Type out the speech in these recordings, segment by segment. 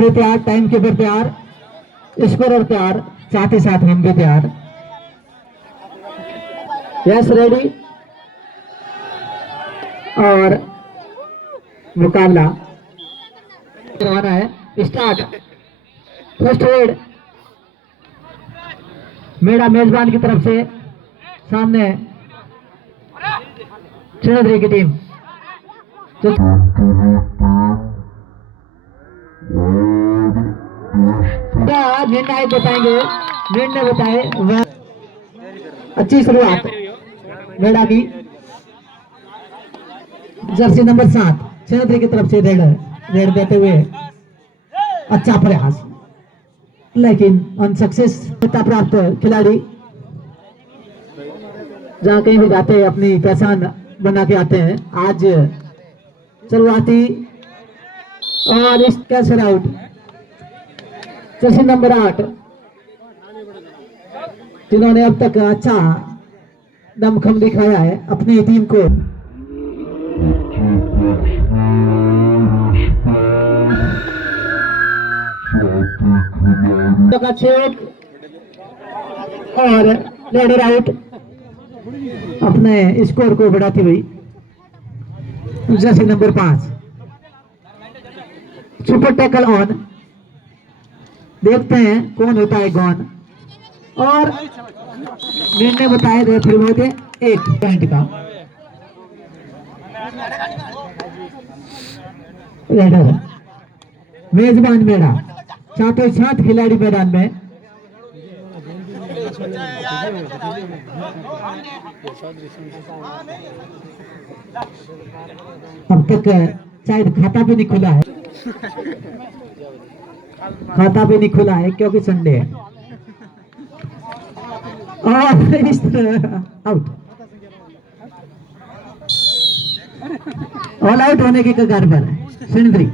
तैयार, time keeper तैयार, scorer तैयार, साथ ही साथ हम भी तैयार। Yes ready. और मुकाबला करवाना है। स्टार्ट। फर्स्ट एड मेरा मेजबान की तरफ से, सामने चंद्री की टीम। निर्णय बताएंगे, निर्णय बताए वह अच्छी शुरुआत मेरा की। जर्सी नंबर 7 चंद्री की तरफ से रेड देते हुए अच्छा प्रयास, लेकिन अनसक्सेस प्राप्त खिलाड़ी जहां कहीं भी जाते हैं अपनी पहचान बना के आते हैं। आज शुरुआती और इस कैसर आउट जर्सी नंबर 8 जिन्होंने अब तक अच्छा दमखम दिखाया है अपनी टीम को। और रेडर आउट अपने स्कोर को बढ़ाती हुई Jersey number 5 super tackle on. देखते हैं कौन होता है गॉन। और निर्णय बताए रेफरी के 1 पॉइंट का। रेडर मेजबान मेरा, सातों 7 खिलाड़ी मैदान में। अब तक शायद खाता भी नहीं खुला है, खाता भी नहीं खुला है क्योंकि संडे है। और इस आउट, ऑल आउट होने के कगार पर सिंधरी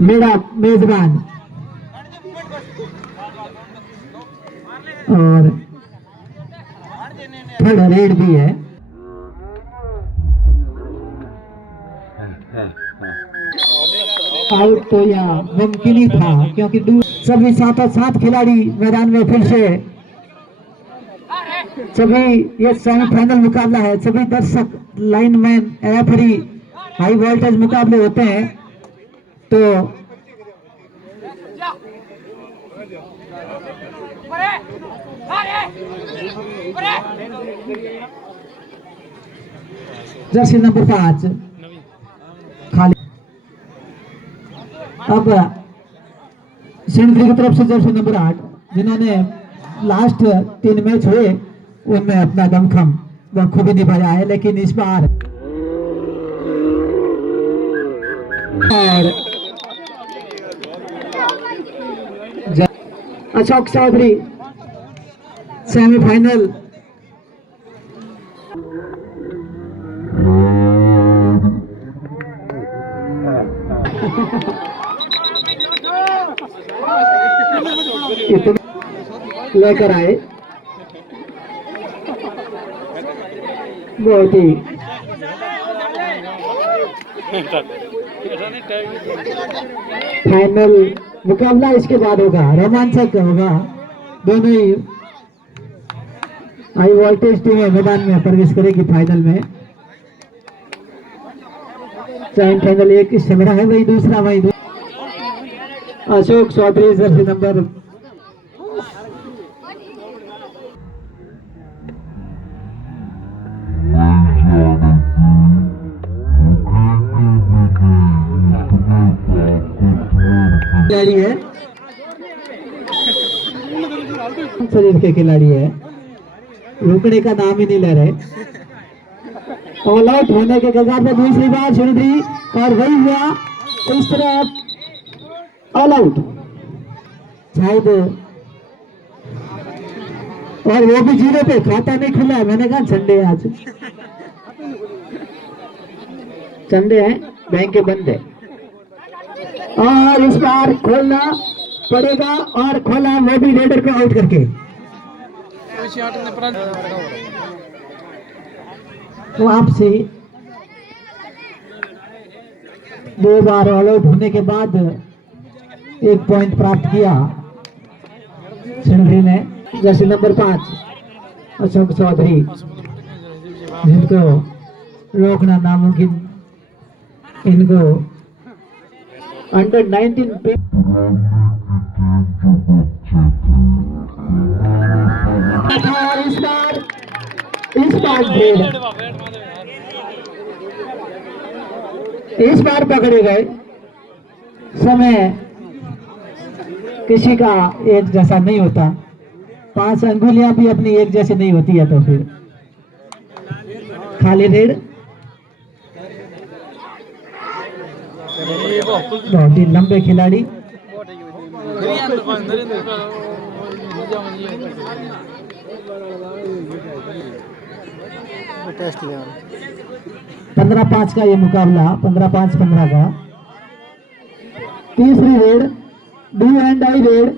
मेरा मेजबान। और थर्ड रेड भी है। आउट तो या मुमकिन ही था क्योंकि सभी 7 खिलाड़ी मैदान में फिर से। सभी ये सेमीफाइनल मुकाबला है, सभी दर्शक लाइनमैन रेफरी हाई वोल्टेज मुकाबले होते हैं। तो जर्सी नंबर 5 खाली। अब सिंधरी की तरफ से जर्सी नंबर 8 जिन्होंने लास्ट 3 मैच हुए उनमें अपना दमखम बखूबी निभाया है, लेकिन इस बार और अशोक चौधरी सेमीफाइनल लेकर आए। बहुत ही फाइनल मुकाबला इसके बाद होगा, रोमांचक होगा। दोनों ही हाई वोल्टेज टीमें मैदान में प्रवेश करेगी फाइनल में। सेमीफाइनल एक इस समय है, वही दूसरा वही अशोक चौधरी जर्सी नंबर खिलाड़ी है, शरीर के खिलाड़ी है, रुकने का नाम ही नहीं ले रहे। ऑल आउट होने के कगार पर दूसरी बार सिंधरी और वही हुआ इस तरह ऑल आउट शायद। और वो भी 0 पे, खाता नहीं खुला है। मैंने कहा संडे आज संडे है, बैंक के बंद है। और इस बार खोलना पड़ेगा और खोला वो भी रेडर को आउट करके। तो आपसे 2 बार ऑल आउट होने के बाद 1 पॉइंट प्राप्त किया सिंधरी ने। जर्सी नंबर 5 अशोक चौधरी, जिनको रोकना नामुमकिन, इनको अंडर 19 और इस बार पकड़े गए। समय किसी का एक जैसा नहीं होता, 5 अंगुलियां भी अपनी एक जैसी नहीं होती है, तो फिर खाली रेड। बहुत ही लंबे खिलाड़ी, टेस्ट ले 15-5 का ये मुकाबला, 15-5-15 का। तीसरी red, do and I read,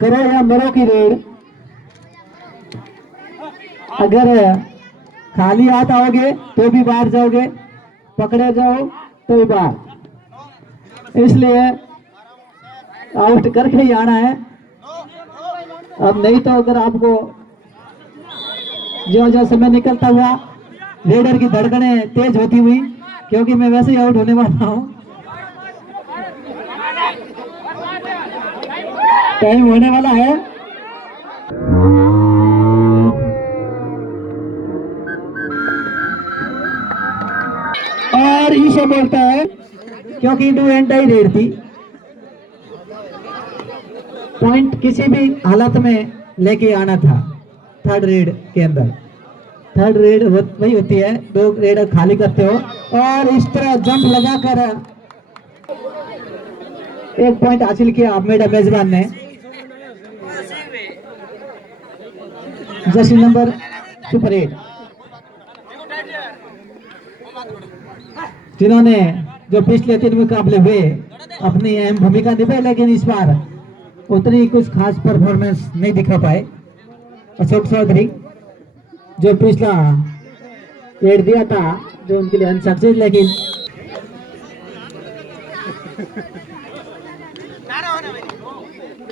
करो या मरो की रेड। अगर खाली हाथ आओगे तो भी बाहर जाओगे, पकड़े जाओ तो भी बाहर, इसलिए आउट करके ही आना है। अब नहीं तो अगर आपको जो जो समय निकलता हुआ रेडर की धड़कनें तेज होती हुई, क्योंकि मैं वैसे ही आउट होने वाला हूं, टाइम होने वाला है। और इसे बोलता है, क्योंकि डू एंड डाई रेड थी, पॉइंट किसी भी हालत में लेके आना था। थर्ड रेड के अंदर, थर्ड रेड वही होती है, 2 रेड खाली करते हो और इस तरह जंप लगाकर 1 पॉइंट हासिल किया मेरा मेजबान ने। जर्सी नंबर सुपर 8, जिन्होंने जो पिछले 3 मुकाबले हुए अपनी अहम भूमिका निभाई, लेकिन इस बार उतनी कुछ खास परफॉर्मेंस नहीं दिखा पाए। अशोक चौधरी, जो पिछला रेड दिया था, जो उनके लिए अनसक्सेस, लेकिन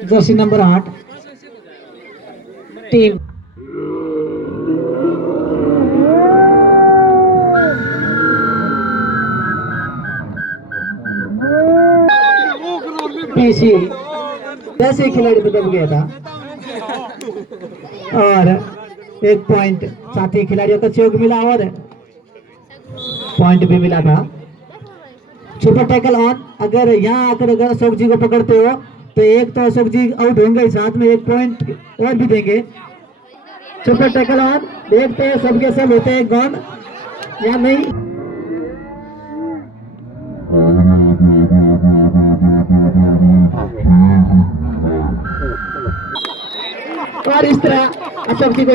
जर्सी नंबर 8 टीम पीसी जैसे खिलाड़ी तो दब गया था, और 1 पॉइंट साथी खिलाड़ियों को चौक मिला और पॉइंट भी मिला था। सुपर टैकल ऑन, अगर यहाँ आकर अगर अशोक जी को पकड़ते हो तो एक तो अशोक जी आउट होंगे, साथ में 1 पॉइंट और भी देंगे। सुपर टैकल ऑन, देखते हैं सबके सब होते हैं गॉन या नहीं। और इस तरह अशोक जी को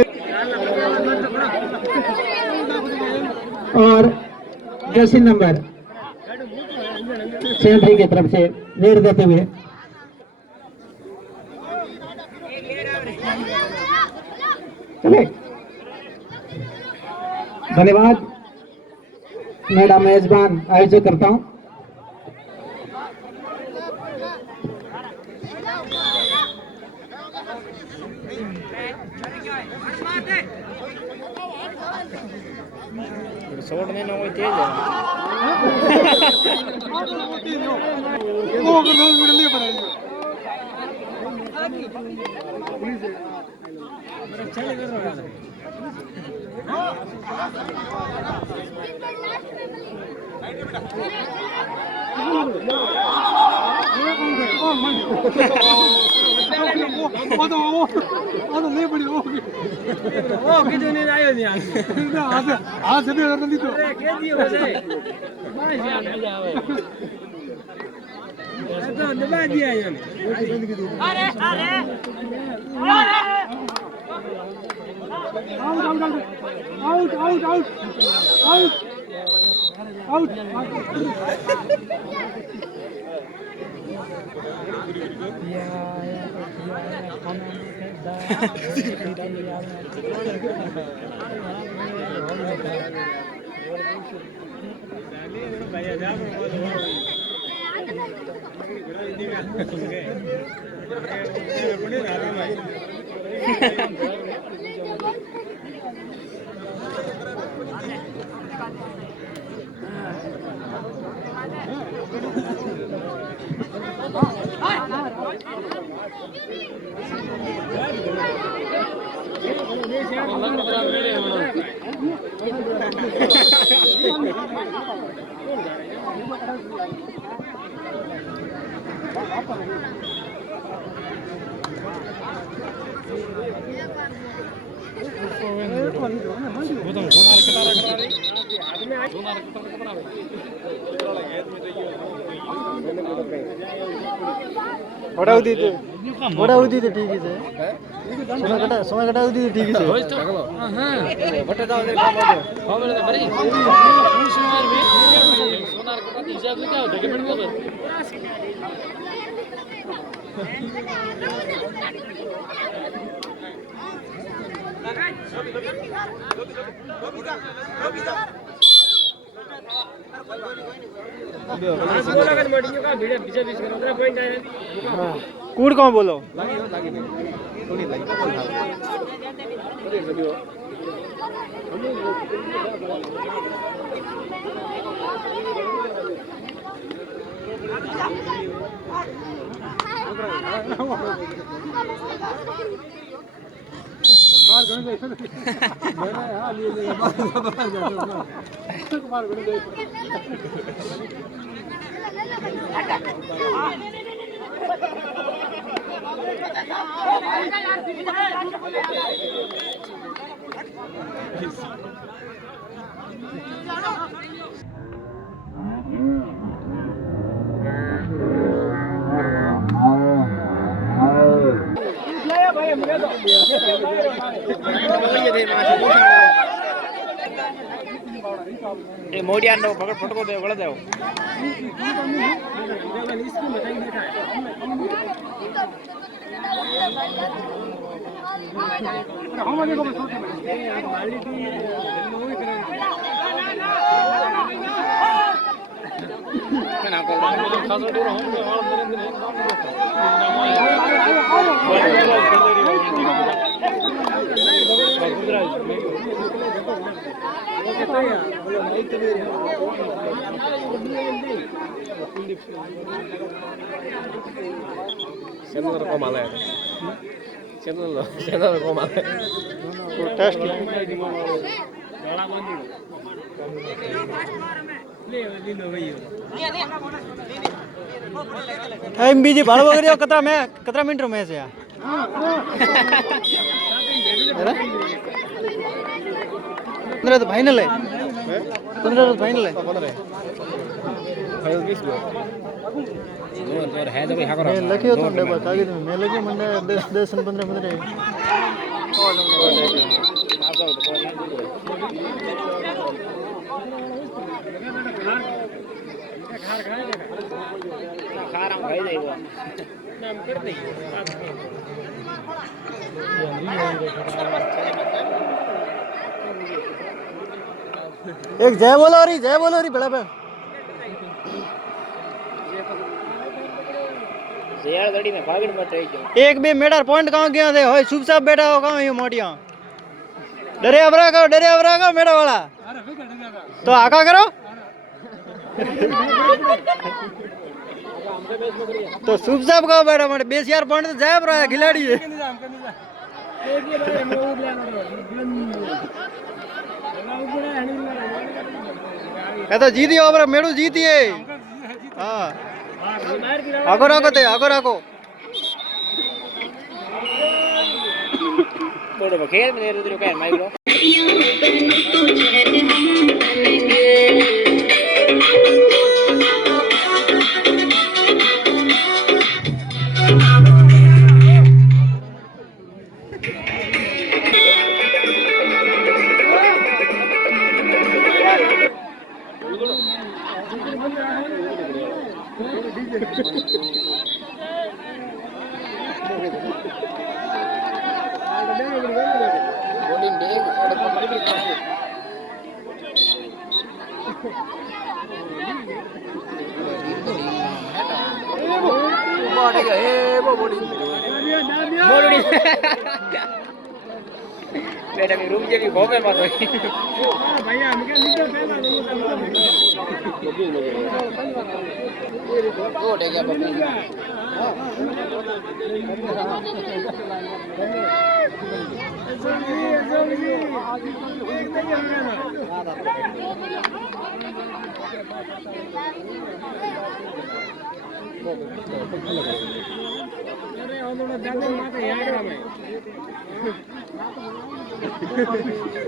और जर्सी नंबर 73 की तरफ से रेड देते हुए चले। धन्यवाद, मैडम मेजबान आयोजक करता हूं। छोड़ने में कोई तेज है नहीं पड़ी वो कितने आयो नहीं आज से भी नहीं तो के दियो बसे मैं जान नहीं जावे तो दबा दिया यार। अरे अरे आउट आउट आउट आउट ওটা উদি তো ঠিকই আছে সময় কাটা উদি ঠিক আছে বটে দাও রে খবর দে ভাই সময় মে সোনার কথা হিসাব দিতে হবে দেখে পড়বো তো कूड़ कौन बोलो मोडिया पकड़ फटको दे बड़ा दो channel ko mala channel ko mala test time बीजी भाड़ो वगैरह कतरा मिनट में से यार 15 तो फाइनल है 15 तो फाइनल है मैं लगे तो डब्बा कागज में मैं लगे मंडे 10 15 एक जय बोलो रही बड़ा बड़ा गड़ी में भागड़ मत रही एक भी मेडर पॉइंट कहाँ गया थे होय शुभ साहब बैठा हो कहाँ ये मोटिया डरे अबरा का मेडा वाला तो आका करो तो शुभ साहब का बैठा मटे 20,000 पॉइंट तो जाए रहा है खिलाड़ी है तो जीती हो मेडू जीती है हाँ आगो राको थोड़ा खेल में दे क्या माइक બેટા ની રૂમ જેવી ભોગે માં તો भैया हम क्या लीडर पहला ઓટે ગયા બબી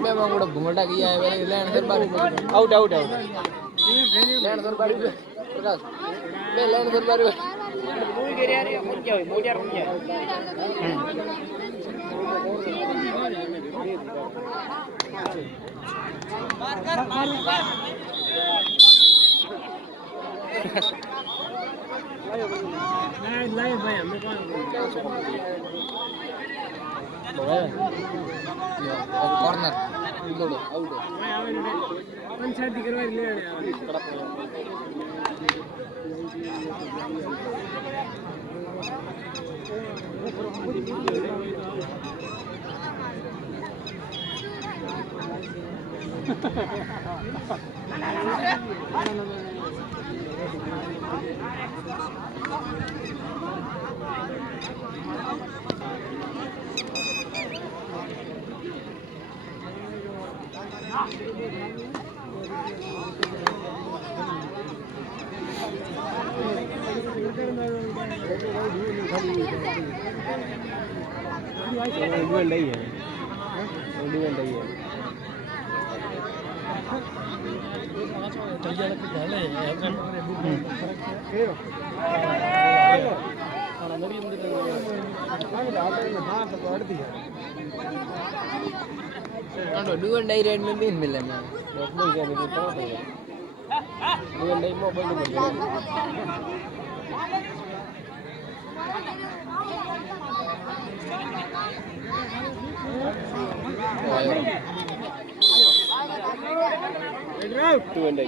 मैं मांगूड़ा घुमटा किया है मेरे लैंड दरबार आउट आउट आउट लैंड दरबार प्रकाश मैं लैंड दरबार मूवी के यार मुझ क्या हुई मोटियार हो गया लाइव भाई हमें कौन कॉर्नर दौड़ो आउट पंचायती करवा ले डू एंड डाई रेड में भी मिले मैं डू एंड डाई मोबाइल में टू एंड डाई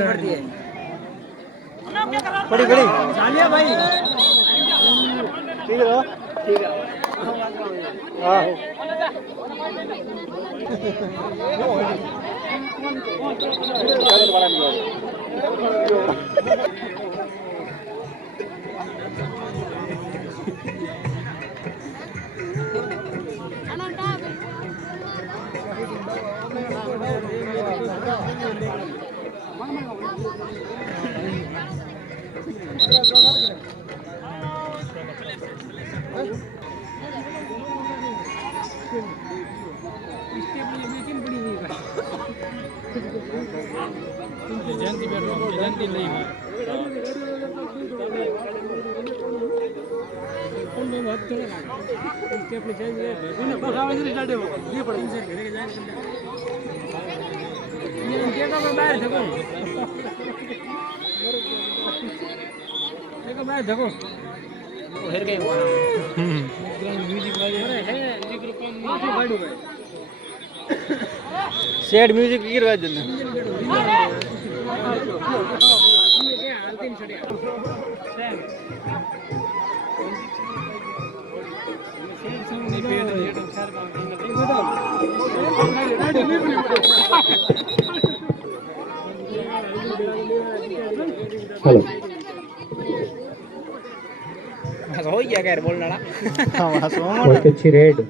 पड़ती है बड़ी बड़ी चालिया भाई ठीक है ठीक है हाँ जयंती बैठो जयंती नहीं है कौन लोग हाथ चलेगा इसके अपने जाएंगे ना बस आवाज नहीं स्टार्ट हो ये पड़े इनसे घर के जाएंगे ये क्या का बाहर देखो देखो बाहर देखो वो हेर गए वहां म्यूजिक वाले अरे है म्यूजिक कौन म्यूजिक गाड़ी में सैड म्यूजिक की रहा जल्दी हेलो हो गया क्या बोलना ना बहुत अच्छी रेड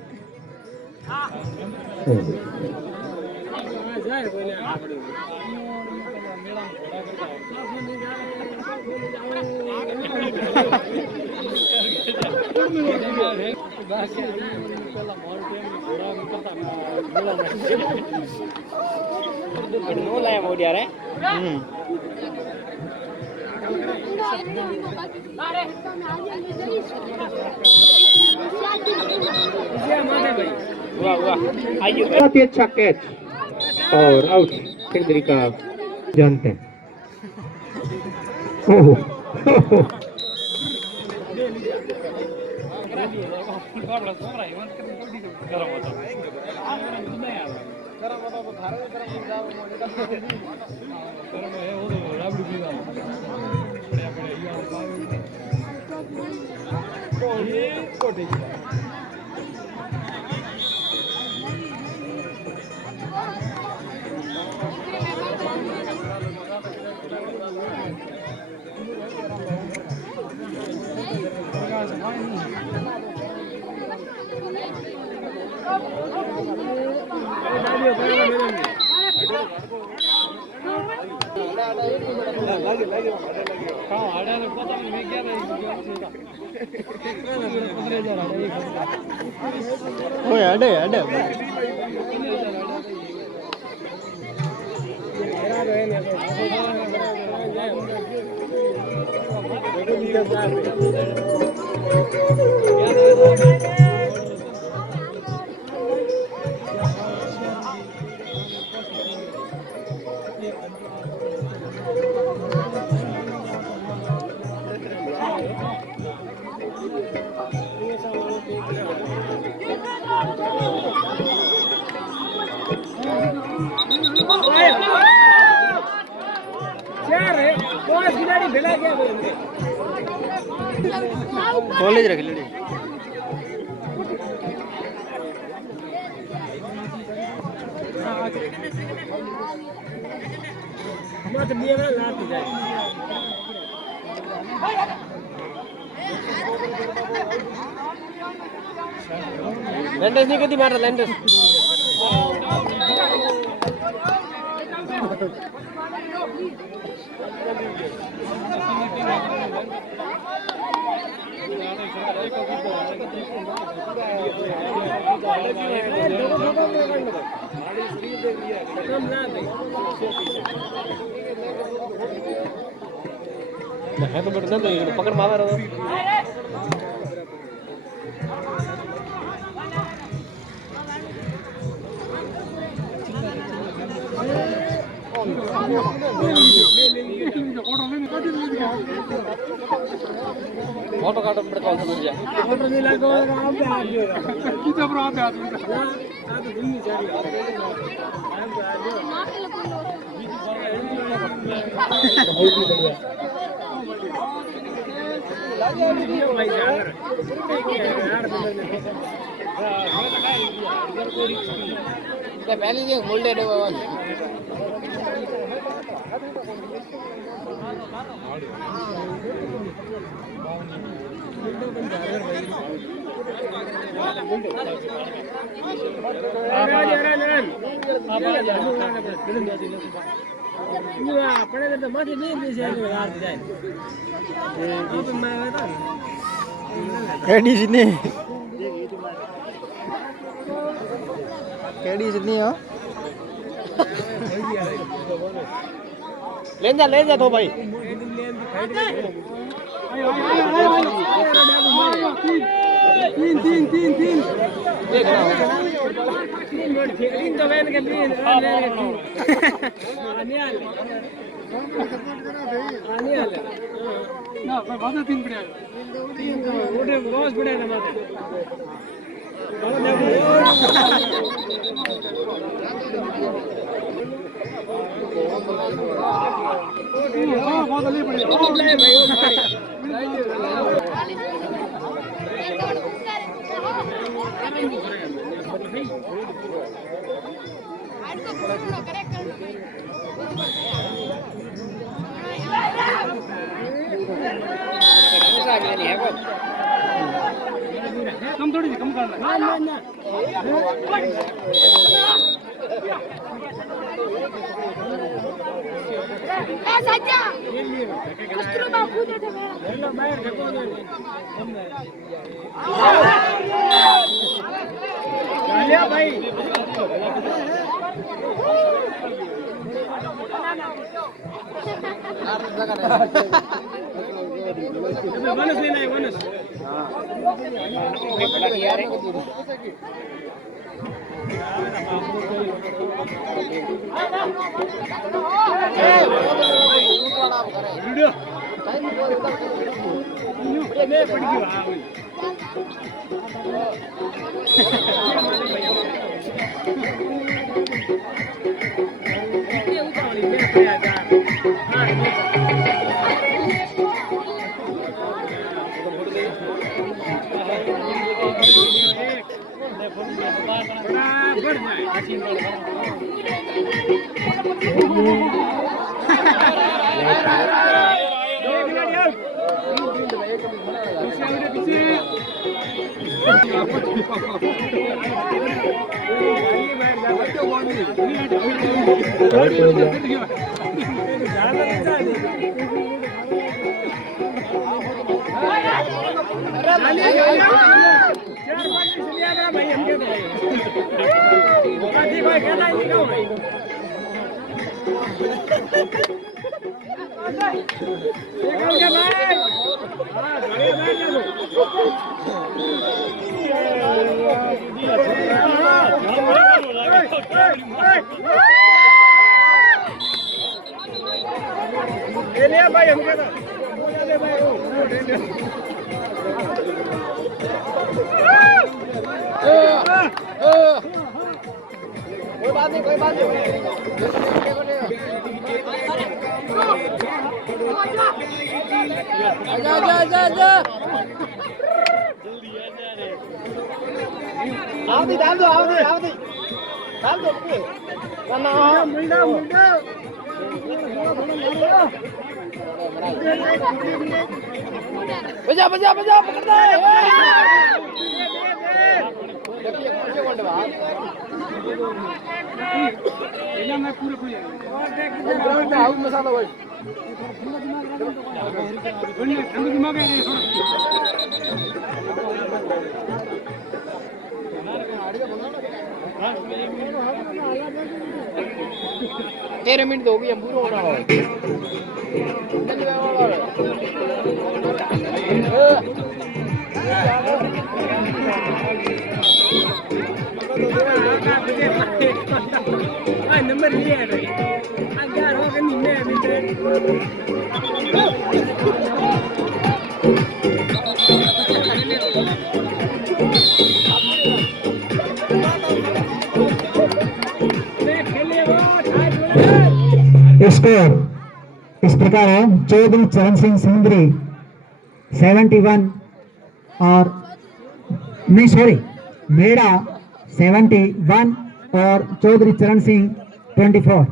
नो लाया मोड़ यार है वाह वाह आइए बहुत ही अच्छा कैच और आउट फील्डर का जानते हैं। ओहो कॉलेज रख ले मत बिया ना लात जाए लैंडर्स नहीं कदी मार लैंडर्स है तो बढ़ना तो पकड़ मावा रहा फोटो काटो बड़ा कॉल कर जा फोटो नहीं लगा आप पे आ गया कितना बड़ा आप पे आ गया आप तो नहीं जा रही पहले ये मोल्डेड पड़े तो मत नहीं जाए केडी सिडनी केडी सिडनी हो ले जा तो भाई तीन तो वैन के तीन ना बात तीन पड़े तीन उठे रोज पड़े ना माते बहुत अली पड़े कम थोड़ी सी कम करना ना सच्चा कस्तूर बाबू दे दे मेरा बाहर ढको दे चलिए भाई लगा कोई बात नहीं कोई बात नहीं आजा आओ डाल दो मुंडा बजा पकड़ता है मैं पूरे मसाला भाई दिमाग है 13 मिनट हो गई हम पूरा हो रहा है नंबर लिया है अंगार हो गए निन्ने स्कोर इस प्रकार है। चौधरी चरण सिंह सिंधरी 71 और नहीं सॉरी मेरा 71 और चौधरी चरण सिंह 24।